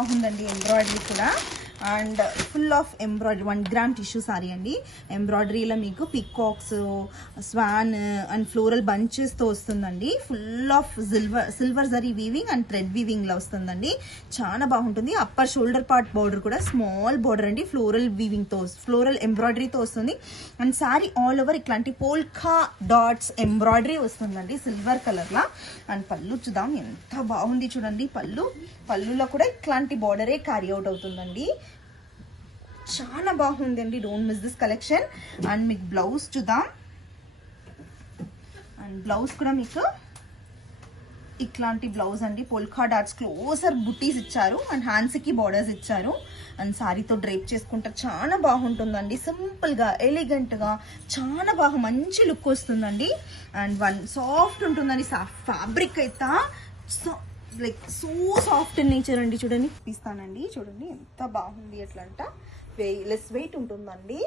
బాగుందండి ఎంబ్రాయిడరీ కూడా. And full of embroidery 1 gram tissue sari అండి. ఎంబ్రాయిడరీలో మీకు పికాక్స్, స్వాన్ అండ్ ఫ్లోరల్ బంచెస్తో వస్తుందండి. Full of silver zari weaving and thread వీవింగ్లో వస్తుందండి. చాలా బాగుంటుంది. అప్పర్ షోల్డర్ పార్ట్ బార్డర్ కూడా స్మాల్ బార్డర్ అండి, ఫ్లోరల్ వీవింగ్తో, ఫ్లోరల్ ఎంబ్రాయిడరీతో వస్తుంది. అండ్ శారీ ఆల్ ఓవర్ ఇట్లాంటి పోల్కా డాట్స్ ఎంబ్రాయిడరీ వస్తుందండి సిల్వర్ కలర్లో. అండ్ పళ్ళు చూద్దాం, ఎంత బాగుంది చూడండి. పళ్ళులో కూడా ఇట్లాంటి బార్డరే క్యారీ అవుట్ అవుతుందండి. చాలా బాగుందండి. Don't miss this collection. And మీకు బ్లౌజ్ చూద్దాం. అండ్ బ్లౌజ్ కూడా మీకు ఇట్లాంటి బ్లౌజ్ అండి. పోల్కా డాట్స్ క్లోజర్ బుట్టీస్ ఇచ్చారు అండ్ హ్యాండ్స్కి బార్డర్స్ ఇచ్చారు. అండ్ శారీతో డ్రేప్ చేసుకుంటే చాలా బాగుంటుందండి. సింపుల్గా, ఎలిగెంట్గా చాలా బాగా మంచి లుక్ వస్తుందండి. అండ్ సాఫ్ట్ ఉంటుందండి. ఫ్యాబ్రిక్ అయితే like so soft in nature అండి. చూడండి, ఇస్తానండి. చూడండి ఎంత బాగుంది. ఎట్లా అంట లెస్ వెయిట్ ఉంటుందండి.